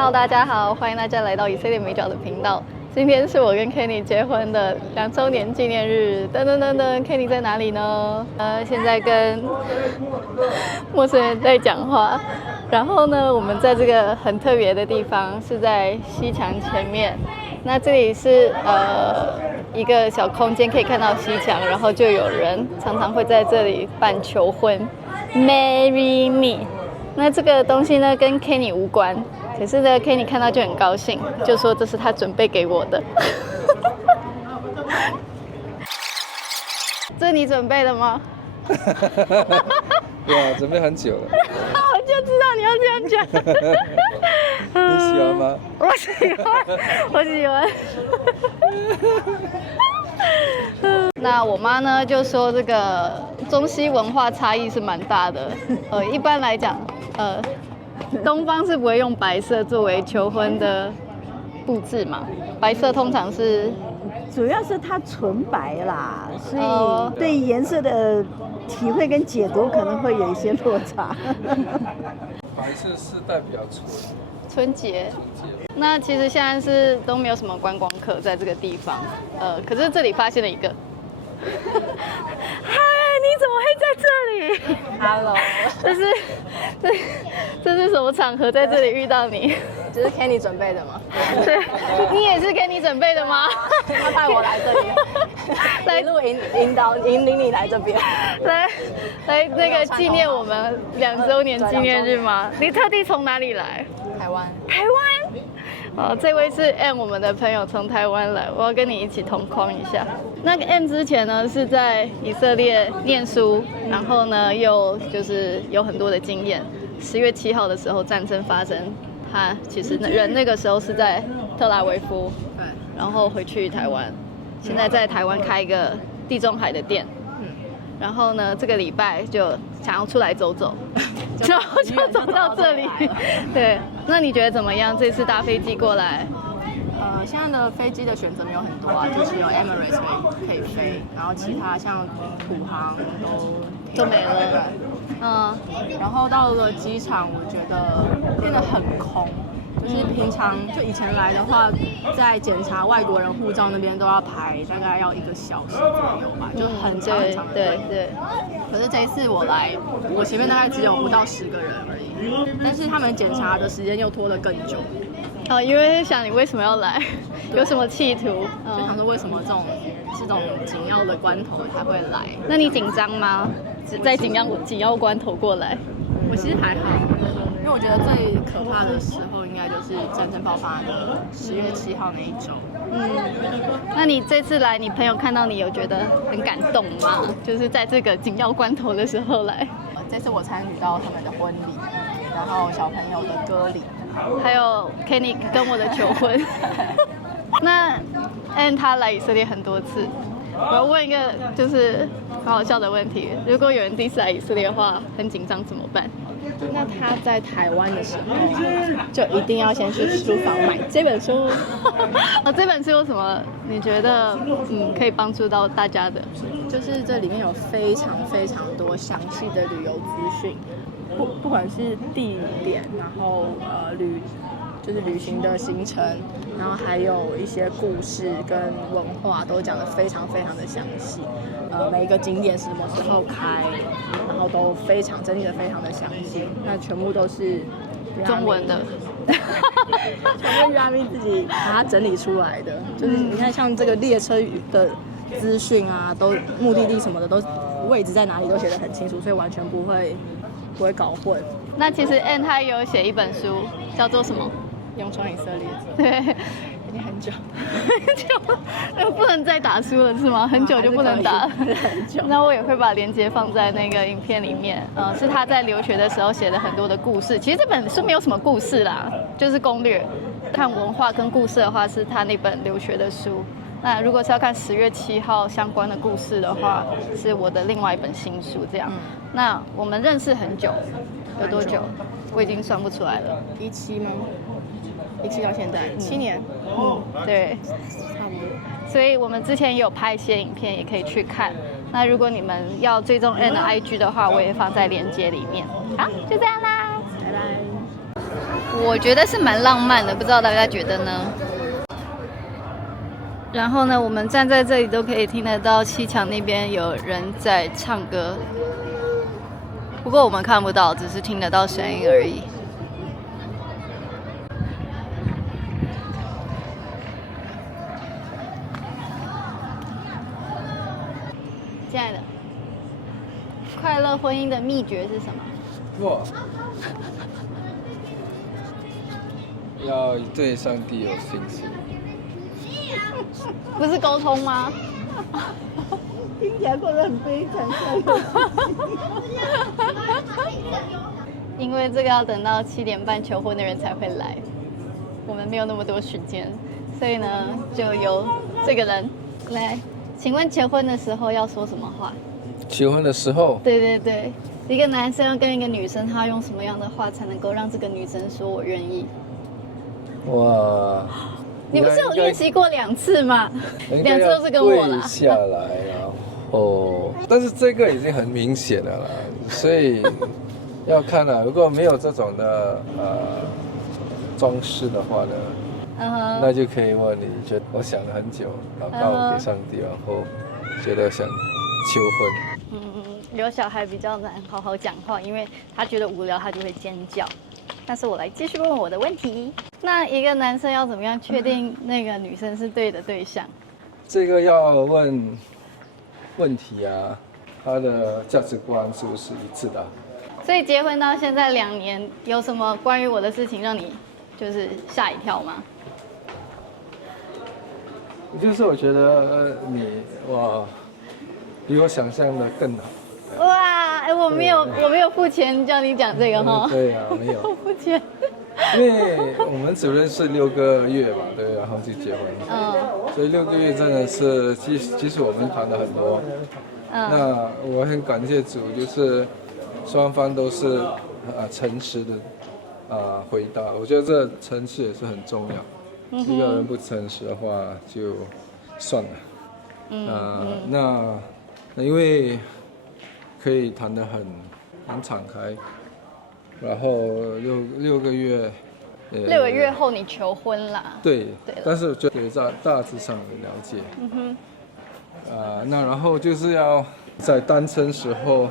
Hello， 大家好，欢迎大家来到以色列美角的频道。今天是我跟 Kenny 结婚的2周年纪念日。噔噔噔噔 ，Kenny 在哪里呢？现在跟陌生人在讲话。然后呢，我们在这个很特别的地方，是在西墙前面。那这里是一个小空间，可以看到西墙，然后就有人常常会在这里办求婚 ，Marry me。那这个东西呢，跟 Kenny 无关。可是呢 ，Kenny 看到就很高兴，就说这是他准备给我的。这是你准备的吗？对啊，准备很久了。我就知道你要这样讲。你喜欢吗？我喜欢，我喜欢。那我妈呢就说这个中西文化差异是蛮大的。一般来讲，东方是不会用白色作为求婚的布置嘛，白色通常是，主要是它纯白啦，所以对颜色的体会跟解读可能会有一些落差。白色是代表春节。那其实现在是都没有什么观光客在这个地方，可是这里发现了一个。嗨，你怎么会在这里 Hello， 这是什么场合在这里遇到你？这是 Kenny 准备的吗？对，你也是Kenny准备的吗？他带我来这里，来路引领你来这边，来那个纪念我们2周年纪念日吗？你特地从哪里来？台湾。台湾。这位是 M 我们的朋友从台湾来，我要跟你一起同框一下。那个 M 之前呢是在以色列念书，然后呢又就是有很多的经验。10月7号的时候战争发生，他其实人那个时候是在特拉维夫，对，然后回去台湾，现在在台湾开一个地中海的店。然后呢，这个礼拜就想要出来走走，就走到这里。对，那你觉得怎么样？这次搭飞机过来？现在的飞机的选择没有很多啊，就只有 Emirates 可以飞，然后其他像土航都没了。然后到了机场，我觉得变得很空。就是平常就以前来的话，在检查外国人护照那边都要排，大概要1个小时左右吧，就很长很长的队。对。可是这一次我来，我前面大概只有不到10个人而已，但是他们检查的时间又拖得更久。因为想你为什么要来，有什么企图？就想说为什么这种紧要的关头才会来？那你紧张吗？在紧要关头过来？我其实还好，因为我觉得最可怕的时候应该就是战争爆发的10月7号那一周。那你这次来，你朋友看到你有觉得很感动吗？就是在这个紧要关头的时候来。这次我参与到他们的婚礼，然后小朋友的歌礼，还有 Kenny 跟我的求婚。那 Ann 他来以色列很多次，我要问一个就是很好笑的问题：如果有人第一次来以色列的话，很紧张怎么办？那他在台湾的时候，就一定要先去书房买这本书。这本书有什么你觉得可以帮助到大家的？就是这里面有非常非常多详细的旅游资讯，不管是地点，然后就是旅行的行程，然后还有一些故事跟文化都讲得非常非常的详细。每一个景点什么时候开，然后都非常整理得非常的详细。那全部都是中文的，全部Rami自己把它整理出来的。就是你看，像这个列车的资讯啊，都目的地什么的都位置在哪里都写得很清楚，所以完全不会搞混。那其实 Ann 他有写一本书，叫做什么？勇闯以色列。对。已经很久，不能再打书了是吗？很久就不能打。很久。那我也会把链接放在那个影片里面。是他在留学的时候写了很多的故事。其实这本书没有什么故事啦，就是攻略。看文化跟故事的话，是他那本留学的书。那如果是要看10月7号相关的故事的话，是我的另外一本新书。这样。那我们认识很久，有多久？我已经算不出来了。17吗？17到现在7年。对，差不多。所以我们之前也有拍一些影片，也可以去看。那如果你们要追踪 Ann 的 IG 的话，我也放在链接里面。好，就这样啦，拜拜。我觉得是蛮浪漫的，不知道大家觉得呢？然后呢，我们站在这里都可以听得到西墙那边有人在唱歌，不过我们看不到，只是听得到声音而已。亲爱的，快乐婚姻的秘诀是什么？哇！要对上帝有信心。不是沟通吗？听起来过得很悲惨。因为这个要等到7点半求婚的人才会来，我们没有那么多时间，所以呢，就由这个人来。请问求婚的时候要说什么话？求婚的时候，对对对，一个男生要跟一个女生，他用什么样的话才能够让这个女生说我愿意？哇！你不是有练习过2次吗？2次都是跟我啦。跪下来，然后，但是这个已经很明显了啦，所以要看了。如果没有这种的装饰的话呢，那就可以问你觉得我想了很久，祷告给上帝，然后觉得想求婚。有小孩比较难好好讲话，因为他觉得无聊，他就会尖叫。但是我来继续问我的问题。那一个男生要怎么样确定那个女生是对的对象？这个要问问题啊，他的价值观是不是一致的？所以结婚到现在2年，有什么关于我的事情让你就是吓一跳吗？就是我觉得你哇，比我想象的更好。哇，我没有付钱叫你讲这个哈。对啊，没有。我付钱。因为我们只认识6个月吧，对，然后就结婚。所以6个月真的是，其实我们谈了很多。那我很感谢主，就是双方都是诚实的回答。我觉得这诚实也是很重要。一个人不诚实的话就算了。那因为可以谈得很敞开。然后六个月，6个月后你求婚啦？对，但是就对大致上的了解。那然后就是要在单身时候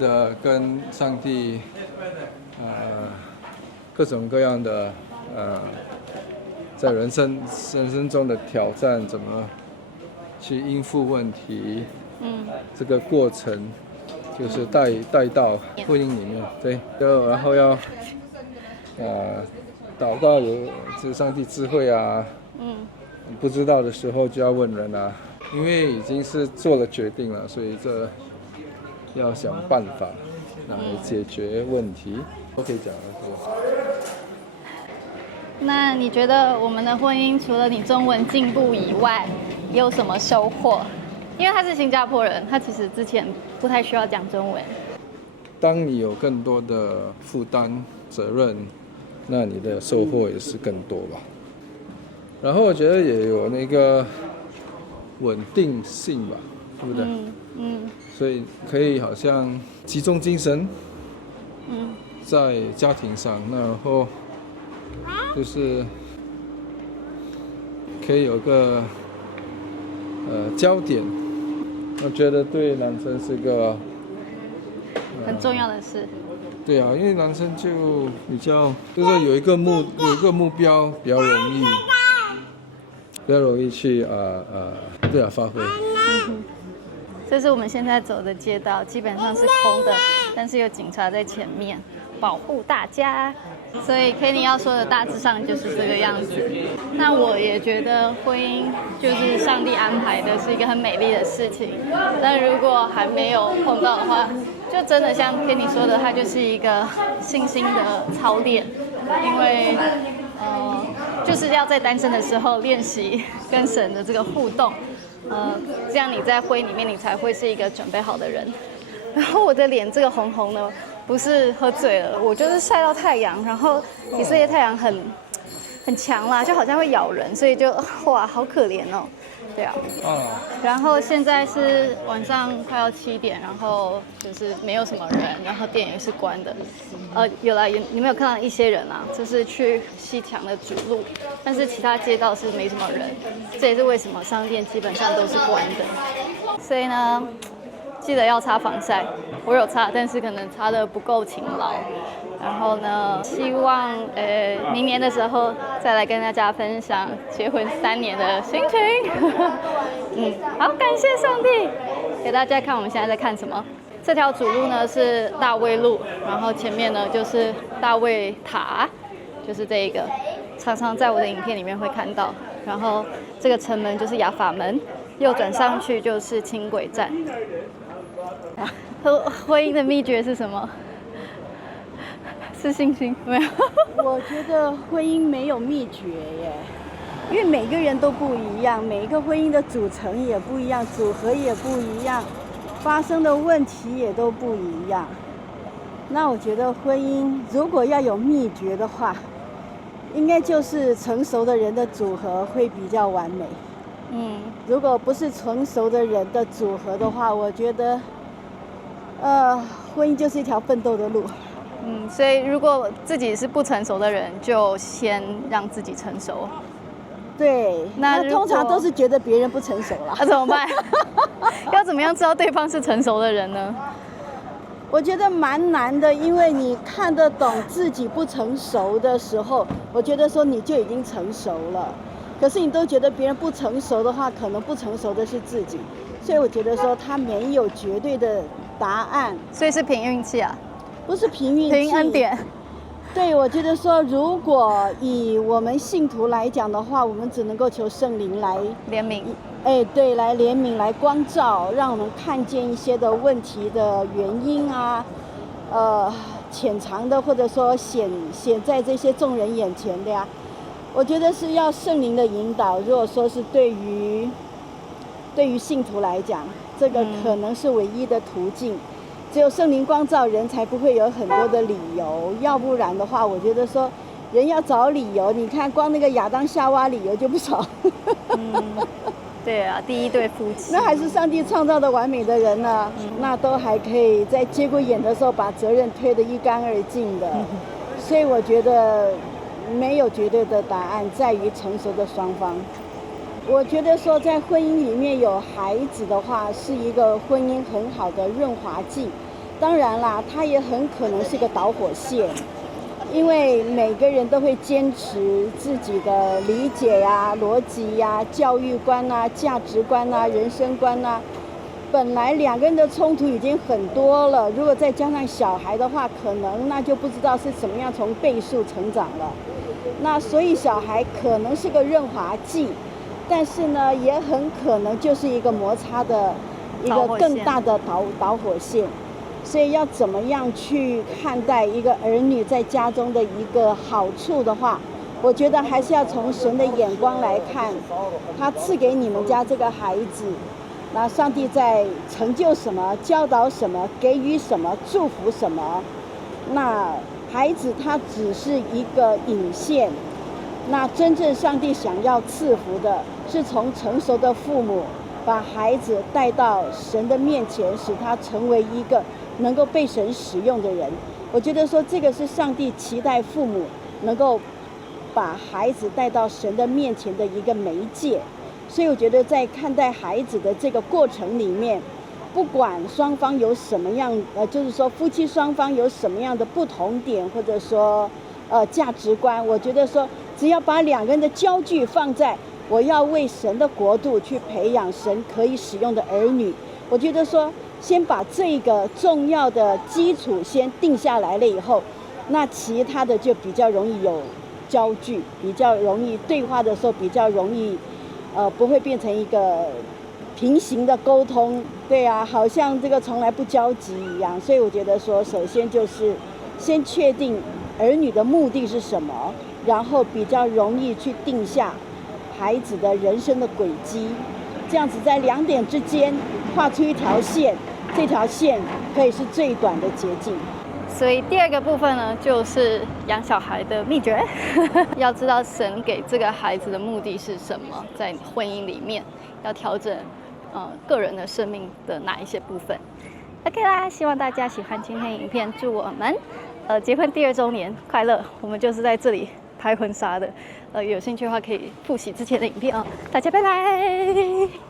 的跟上帝各种各样的在人生中的挑战，怎么去应付问题，这个过程。就是带到婚姻里面，对，然后要祷告有上帝智慧啊，不知道的时候就要问人啊，因为已经是做了决定了，所以这要想办法来解决问题。都可以讲了，是吧？那你觉得我们的婚姻除了你中文进步以外，有什么收获？因为他是新加坡人，他其实之前不太需要讲中文。当你有更多的负担、责任，那你的收获也是更多吧。然后我觉得也有那个稳定性吧，对不对？所以可以好像集中精神，在家庭上，那然后就是可以有个焦点。我觉得对男生是个很重要的事。对啊，因为男生就比较就是有一个目标，比较容易去发挥。这是我们现在走的街道，基本上是空的，但是有警察在前面保护大家。所以 Kenny 要说的大致上就是这个样子。那我也觉得婚姻就是上帝安排的，是一个很美丽的事情。但如果还没有碰到的话，就真的像 Kenny 说的，它就是一个信心的操练，因为就是要在单身的时候练习跟神的这个互动，这样你在婚姻里面你才会是一个准备好的人。然后我的脸这个红红的，不是喝醉了，我就是晒到太阳，然后以色列太阳很强啦，就好像会咬人，所以就哇好可怜哦。对啊。哦。然后现在是晚上快要7点，然后就是没有什么人，然后店也是关的。有啦，你们有看到一些人啊，就是去西墙的主路，但是其他街道是没什么人。这也是为什么商店基本上都是关的。所以呢，记得要擦防晒。我有擦，但是可能擦得不够勤劳。然后呢，希望明年的时候再来跟大家分享结婚3年的心情。好，感谢上帝，给大家看我们现在在看什么。这条主路呢是大卫路，然后前面呢就是大卫塔，就是这一个，常常在我的影片里面会看到。然后这个城门就是雅法门，右转上去就是轻轨站。婚姻的秘诀是什么？是信心？没有。我觉得婚姻没有秘诀耶，因为每个人都不一样，每一个婚姻的组成也不一样，组合也不一样，发生的问题也都不一样。那我觉得婚姻如果要有秘诀的话，应该就是成熟的人的组合会比较完美。如果不是成熟的人的组合的话，我觉得婚姻就是一条奋斗的路。所以如果自己是不成熟的人，就先让自己成熟。对，那通常都是觉得别人不成熟啦。那怎么办？要怎么样知道对方是成熟的人呢？我觉得蛮难的，因为你看得懂自己不成熟的时候，我觉得说你就已经成熟了。可是你都觉得别人不成熟的话，可能不成熟的是自己。所以我觉得说他没有绝对的答案。所以是凭运气啊？不是凭运气，凭恩典。对，我觉得说，如果以我们信徒来讲的话，我们只能够求圣灵来怜悯。对，来怜悯，来光照，让我们看见一些的问题的原因啊，潜藏的，或者说显在这些众人眼前的呀。我觉得是要圣灵的引导。如果说是对于信徒来讲，这个可能是唯一的途径。只有圣灵光照人，才不会有很多的理由。要不然的话，我觉得说人要找理由，你看光那个亚当夏娃理由就不少。对啊，第一对夫妻。那还是上帝创造的完美的人呢，那都还可以在节骨眼的时候把责任推得一干二净的。所以我觉得没有绝对的答案，在于成熟的双方。我觉得说在婚姻里面有孩子的话，是一个婚姻很好的润滑剂。当然啦，它也很可能是个导火线，因为每个人都会坚持自己的理解呀、逻辑呀、教育观啊、价值观啊、人生观啊。本来两个人的冲突已经很多了，如果再加上小孩的话，可能那就不知道是怎么样从倍数成长了。那所以小孩可能是个润滑剂。但是呢，也很可能就是一个摩擦的一个更大的导火线。所以要怎么样去看待一个儿女在家中的一个好处的话，我觉得还是要从神的眼光来看，他赐给你们家这个孩子，那上帝在成就什么、教导什么、给予什么、祝福什么。那孩子他只是一个引线，那真正上帝想要赐福的是从成熟的父母把孩子带到神的面前，使他成为一个能够被神使用的人。我觉得说这个是上帝期待父母能够把孩子带到神的面前的一个媒介。所以我觉得在看待孩子的这个过程里面，不管双方有什么样就是说夫妻双方有什么样的不同点，或者说价值观，我觉得说只要把两个人的焦距放在我要为神的国度去培养神可以使用的儿女，我觉得说先把这个重要的基础先定下来了以后，那其他的就比较容易有焦距，比较容易对话的时候比较容易不会变成一个平行的沟通。对啊，好像这个从来不交集一样。所以我觉得说首先就是先确定儿女的目的是什么，然后比较容易去定下孩子的人生的轨迹，这样子在两点之间画出一条线，这条线可以是最短的捷径。所以第二个部分呢，就是养小孩的秘诀。要知道神给这个孩子的目的是什么，在婚姻里面要调整个人的生命的哪一些部分。OK 啦，希望大家喜欢今天的影片，祝我们结婚第2周年快乐。我们就是在这里拍婚纱的，有兴趣的话可以复习之前的影片哦。大家拜拜。